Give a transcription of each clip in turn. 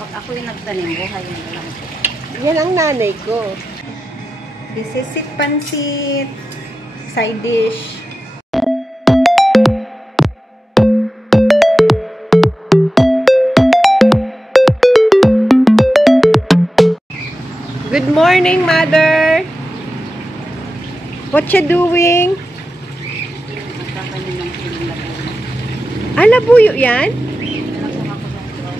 Pag ako'y nagtanim, buhay na lang po. Yan ang nanay ko. This is it, pansit. Side dish. Good morning, Mother. What you doing? Magkakanin ng silang labuyo. Ah, labuyo yan? Nakuha ko lang po.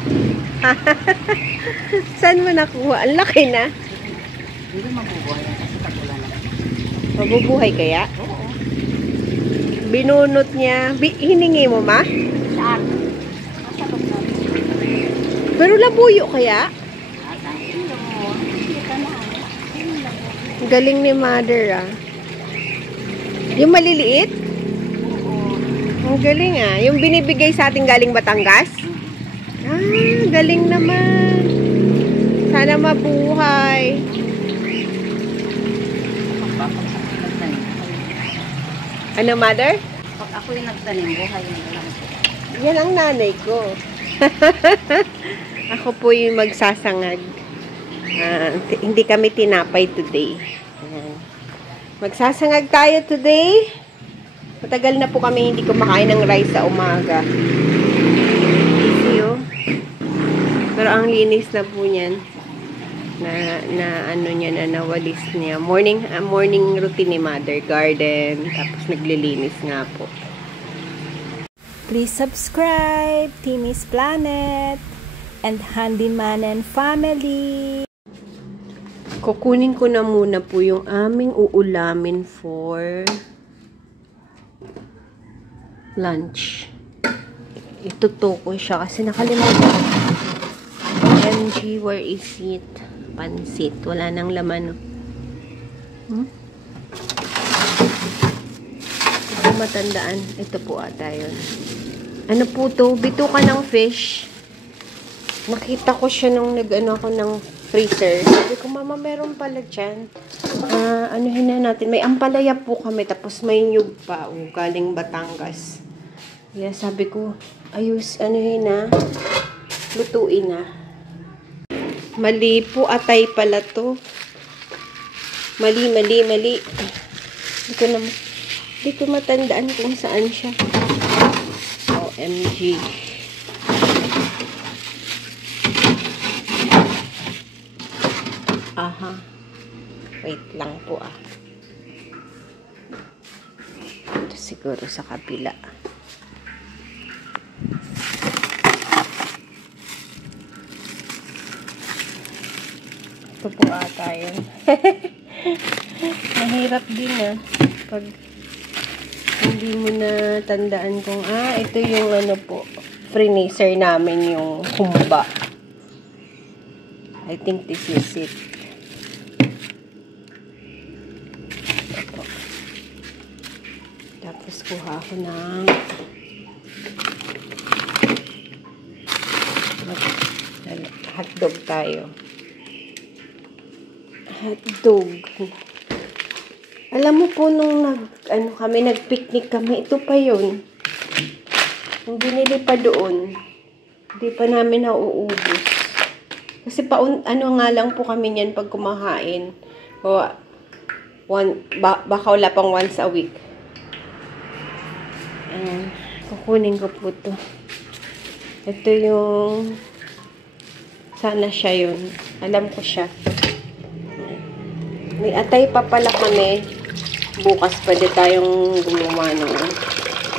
Saan mo nakuha? Ang laki na. Hindi mabubuhay yan kasi tagulan na. Mabubuhay kaya? Oo. Binunot niya. Hiningi mo, ma? Saan? Masarap na. Pero labuyo kaya? At ang ilo mo, kita na. Yung labuyo. Galing ni Mother, ah. Yung maliliit? Oo. Ang galing, ah. Yung binibigay sa ating galing Batangas? Ah, galing naman. Sana mabuhay. Pag ako'y nagtanim. Ano, Mother? Pag ako'y nagtanim, buhay na lang po. Yan ang nanay ko. Ako po yung magsasangag. Hindi kami tinapay today. Ayan. Magsasangag tayo today. Matagal na po kami hindi kumakain ng rice sa umaga. Easy, oh. Pero ang linis na po niyan. Na ano niya, na nawalis niya. Morning routine ni Mother. Garden. Tapos naglilinis nga po. Please subscribe, Timmy's Planet, and Handyman and Family. Kukunin ko na muna po yung aming uulamin for lunch. Ituto ko siya kasi nakalimutan. OMG, where is it? Pansit. Wala nang laman. Ito matandaan. Ito po ata yun. Ano po to? Bituka ng fish. Nakita ko siya nung nag-ano ako ng freezer. Sabi ko, Mama, meron pala dyan. Anuhin na natin. May ampalaya po kami. Tapos may nyug pa. Galing Batangas. Kaya sabi ko, anuhin na. Lutuin na. Mali po. Atay pala to. Mali. Hindi ko matandaan kung saan siya. OMG. Aha. Wait lang po, ah. Ito siguro sa kabila. Ito po ata yun. Mahirap din, ah. Pag hindi mo na tandaan kung, ito yung ano po, freezer namin, yung humba. I think this is it. Ito. Tapos kuha ko ng hotdog tayo. Hotdog. Alam mo po nung nag-picnic kami, ito pa yun. Yung binili pa doon, hindi pa namin nauubos. Kasi nga lang po kami niyan pag kumakain. O, baka wala pang once a week. Ayan. Kukunin ko po ito. Ito yung sana siya yun. Alam ko siya. May atay pa pala kami. Bukas pwede tayong gumawa ng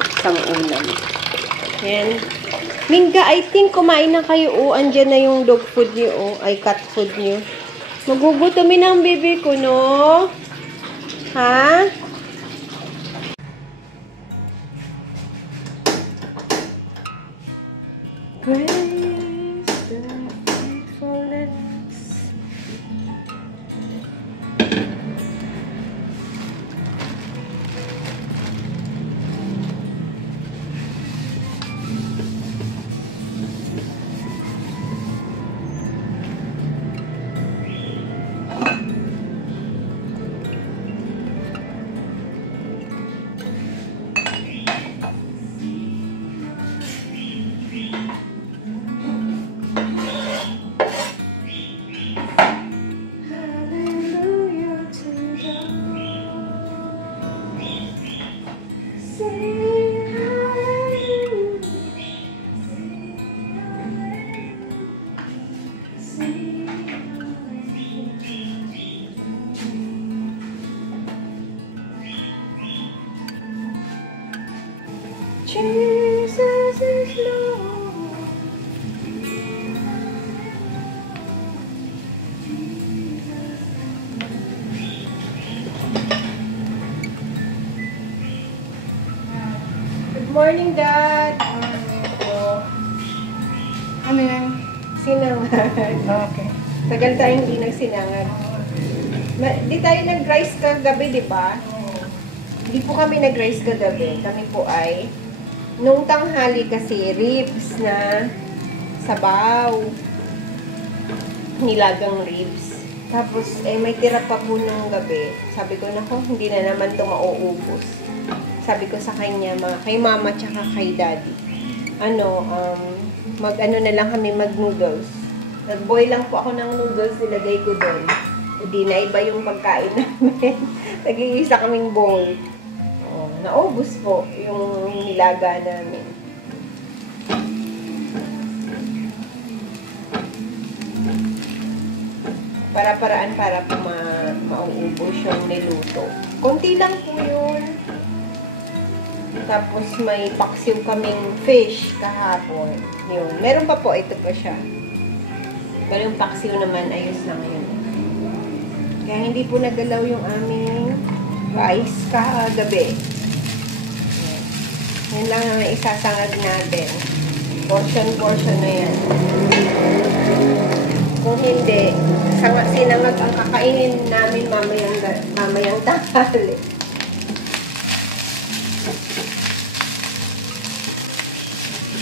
isang ulam. Ayan. Mingga, I think kumain na kayo. Andyan na yung dog food niyo. Ay, cat food niyo. Magugutomin ang baby ko, no? Ha? Praise the faithfulness. Jesus is Lord. Good morning, Dad. Ano yan? Sinangag. Okay. Tagal tayo hindi nagsinangag. Di tayo nag-rice kagabi, di ba? Hindi po kami nag-rice kagabi. Kami po ay, nung tanghali kasi, ribs na sabaw. Nilagang ribs. Tapos, may tira pa po nung gabi. Sabi ko, nako, hindi na naman ito mauubos. Sabi ko sa kanya, kay mama tsaka kay daddy, mag-ano na lang kami, mag-noodles. Nag-boil lang po ako ng noodles, nilagay ko doon. Hindi na iba yung pagkain namin. Nag-iisa kaming bowl. Naubos po yung nilaga namin. Para-paraan para po mauubos yung niluto. Konti lang po yun. Tapos may paksiw kaming fish kahapon. Yun. Meron pa po, ito pa siya. Pero yung paksiw naman, ayos lang yun. Kaya hindi po nagalaw yung aming rice kagabi. Yan lang ang isasangag natin. Portion na yan. Kung hindi, sinangag ang kakainin namin mamayang tanghali.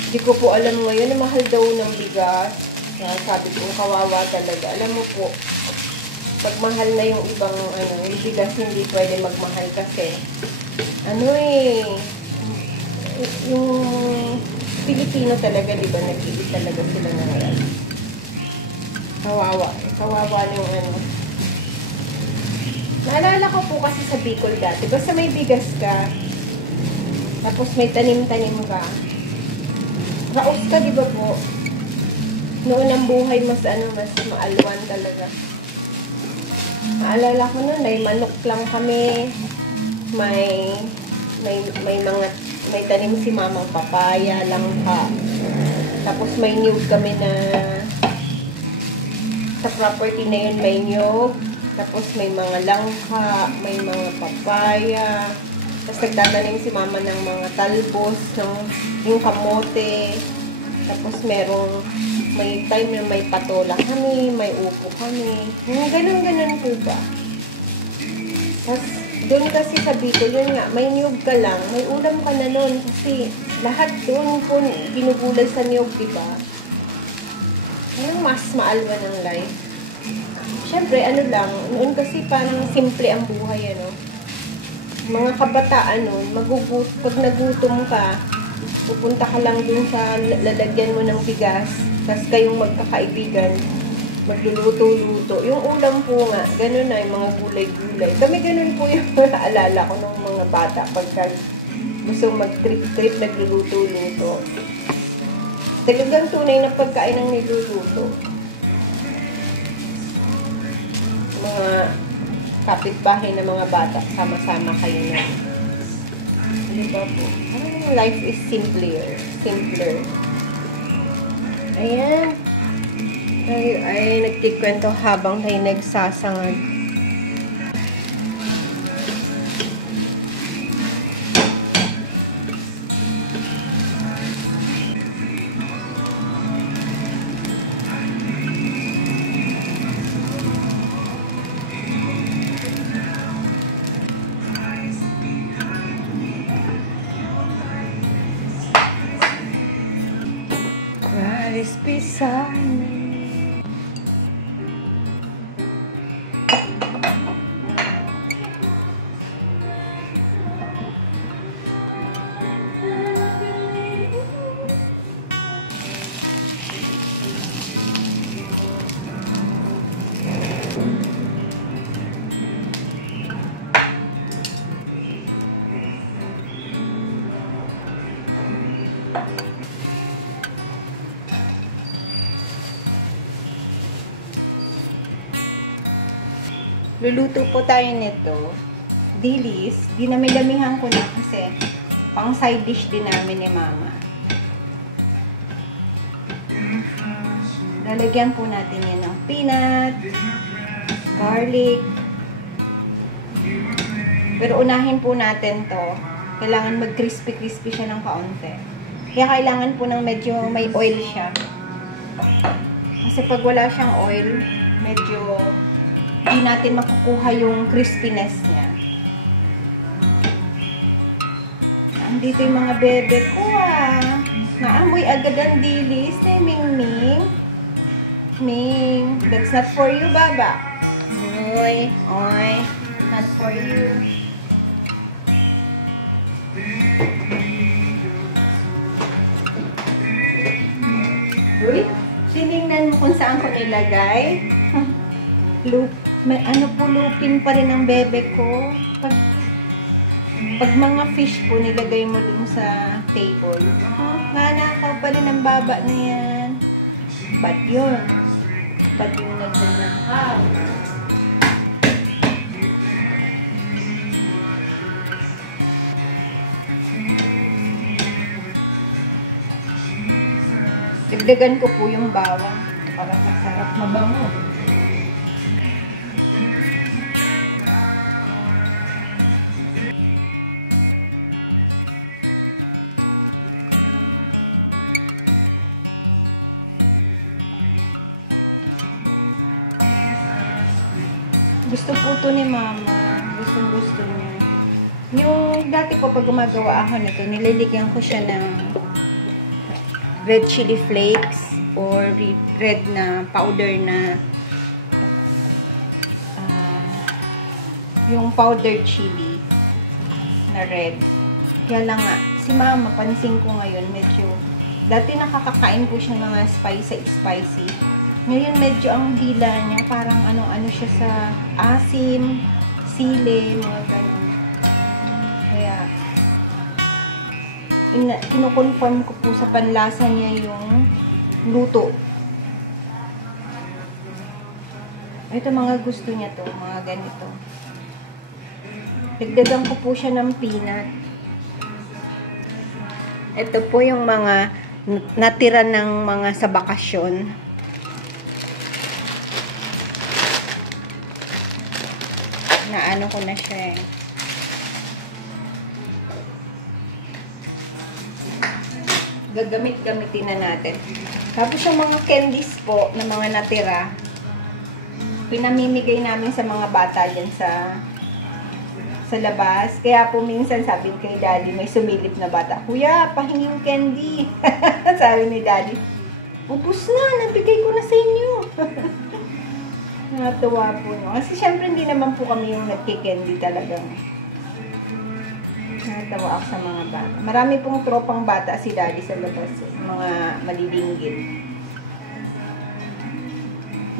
Hindi ko po alam ngayon na mahal daw ng bigas. Sabi ko, kawawa talaga. Alam mo po, pag mahal na yung ibang yung bigas, hindi pwede magmahal kasi yung Pilipino talaga, di ba, nag-iit talaga sila na ngayon. Kawawa yung Naalala ko po kasi sa Bicol dati, basta may bigas ka, tapos may tanim-tanim ka, raos ka, di ba po? Noon ang buhay mas maalwan talaga. Naalala ko noon, may manok lang kami, may tanim si mamang papaya, langka. Tapos may niyog kami na sa property na yun may niyog. Tapos may mga langka, may mga papaya. Tapos nagtatanim si mama ng mga talbos, yung kamote. Tapos may time na may patola kami, may upo kami. Yung ganun-ganun po ba? Tapos doon kasi sa Bicol, yun nga, may niyog ka lang, may ulam ka na nun. Kasi lahat doon po ginugulay sa niyog, diba? Anong mas maalwa ng life? Siyempre, noon kasi parang simple ang buhay, Mga kabataan noon, pag nagutom ka, pupunta ka lang dun sa lalagyan mo ng bigas, tapos kayong magkakaibigan, magluluto-luto. Yung ulam po nga, ganun na, yung mga gulay-gulay. Kami ganun po yung naalala ko ng mga bata pagka gusto mag-trip-trip, nagluluto-luto. Talagang tunay na pagkain ang niluluto. Mga kapitbahay na mga bata, sama-sama kayo na. Diba po? Life is simpler. Ayan. Ay nagkikwento habang tayo nagsasangag. Christ beside me. Luluto po tayo nito. Dilis. Dinami-damihan ko na kasi pang side dish din namin ni Mama. Lalagyan po natin yan ng peanut, garlic. Pero unahin po natin to. Kailangan mag-crispy-crispy siya ng kaunti. Kaya kailangan po ng medyo may oil siya. Kasi pag wala siyang oil, medyo hindi natin makukuha yung crispiness niya. Andito yung mga bebe ko Naamoy agad ang dilis ni Ming. Ming, that's not for you, Baba. Oy, not for you. Uy, tinignan mo kung saan ko nilagay. Lupin pa rin ang bebe ko. Pag mga fish po, nilagay mo dun sa table. Nanakaw pa rin ang baba na yan. Ba't yun? Ba't yung nagnanakaw? Dagdagan ko po yung bawang para masarap mabango. Gusto po to ni Mama. Gusto niya. Yung dati po pag gumagawa ako nito, nililigyan ko siya ng red chili flakes or red na powder na yung powdered chili na red. Kaya lang nga, si Mama, pansin ko ngayon, medyo dati nakakakain po siya ng mga spicy. Ngayon medyo ang dila niya parang ano siya sa asim, sili, mga ganun. Kaya kinukonform ko po sa panlasa niya yung luto. Ito mga gusto niya to, mga ganito. Dagdagan ko po siya ng peanut. Ito po yung mga natira ng mga sa bakasyon. Na ano ko na siya eh. Gamitin na natin. Tapos yung mga candies po na mga natira, pinamimigay namin sa mga bata dyan sa labas. Kaya po minsan sabi kay Daddy, may sumilip na bata, "Kuya, pahinging candy." Sabi ni Daddy, "Ubus na, nabigay ko na sa inyo." Nakatuwa po, no? Kasi syempre hindi naman po kami yung nagkikendy talagang. Nakatawa ako sa mga bata. Marami pong tropang bata si Daddy sa labas. Mga malilingit.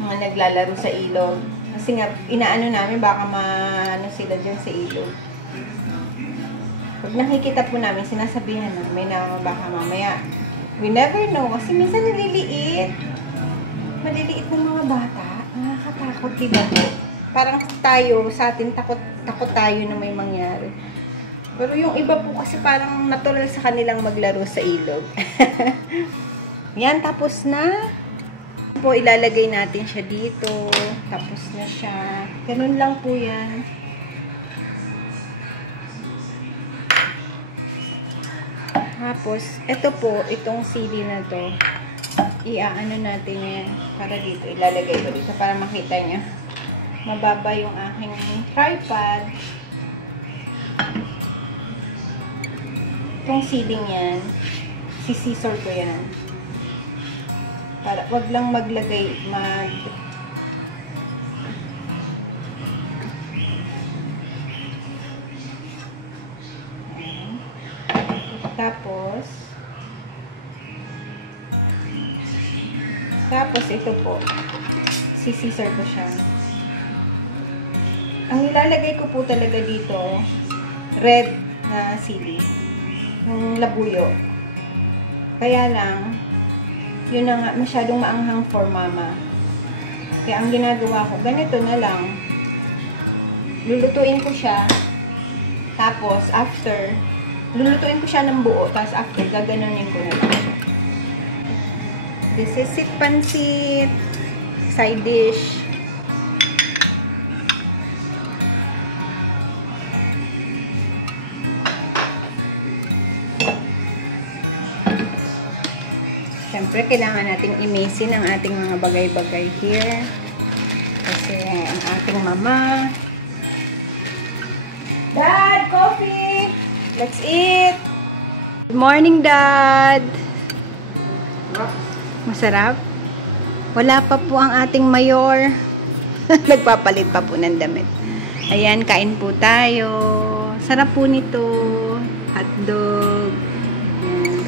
Mga naglalaro sa ilog. Kasi nga, inaano namin, baka maano sila dyan sa ilog. Pag nakikita po namin, sinasabihan namin na baka mamaya, we never know. Kasi minsan naliliit. Maliliit ng mga bata. Nakakatakot, diba? Parang tayo, sa atin, takot tayo na may mangyari. Pero yung iba po kasi parang natural sa kanilang maglaro sa ilog. Yan, tapos na. Po, ilalagay natin siya dito. Tapos na siya. Ganun lang po yan. Tapos, ito po, itong CD na to. Iaano natin yan para dito. Ilalagay ko dito para makita nyo. Mababa yung aking tripod. Itong sealing yan, si-scissor ko yan. Para wag lang maglagay, Tapos ito po, si-scissor ko siya. Ang ilalagay ko po talaga dito, red na sili. Yung labuyo. Kaya lang, yun na nga, masyadong maanghang for Mama. Kaya ang ginagawa ko, ganito na lang. lulutuin ko siya. Tapos, after, lulutuin ko siya ng buo. Tapos, after, gaganunin ko na lang. This is it, pansit. Side dish. Siyempre, kailangan nating imisin ang ating mga bagay-bagay here. Kasi ang ating mama. Dad, coffee! Let's eat! Good morning, Dad! Masarap? Wala pa po ang ating mayor. Nagpapalit pa po ng damit. Ayan, kain po tayo. Sarap po nito. Hotdog. Ayan.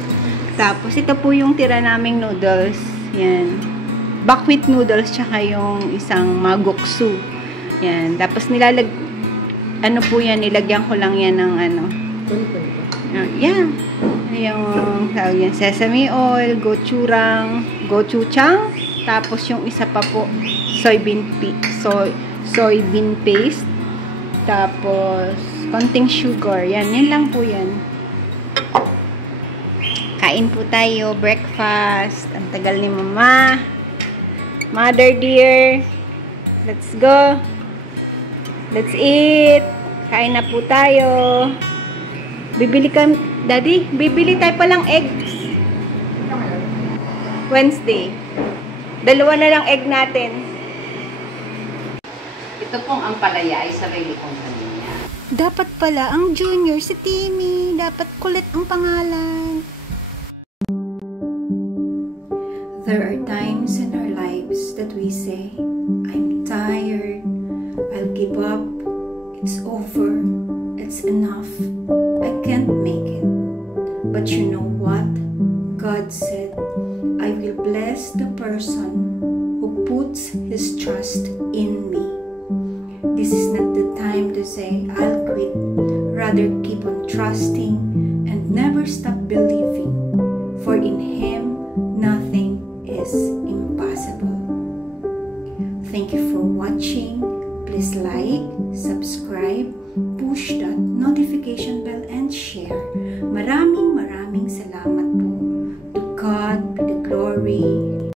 Tapos, ito po yung tira naming noodles. Yan. Buckwheat noodles, tsaka yung isang magoksu. Yan. Tapos, ano po yan, nilagyan ko lang yan ng ano. Yan. Yung tawag yan, sesame oil, gochujang. Tapos, yung isa pa po, soybean paste. Tapos, konting sugar. Yan lang po yan. Kain po tayo, breakfast. Ang tagal ni Mama. Mother dear, let's go. Let's eat. Kain na po tayo. Daddy, bibili tayo palang eggs. Wednesday. 2 na lang egg natin. Ito pong ampalaya ay sarili kong kanina. Dapat pala ang junior si Timmy. Dapat kulit ang pangalan. There are times in our lives that we say, I'm tired, I'll give up, it's over, it's enough, I can't make it. But you know what? God said, I will bless the person who puts his trust in me. This is not the time to say, I'll quit, rather keep on trusting and never stop believing, for in Him, nothing is impossible. Thank you for watching. Please like, subscribe, push that notification bell and share. Maraming salamat po. To God be the glory.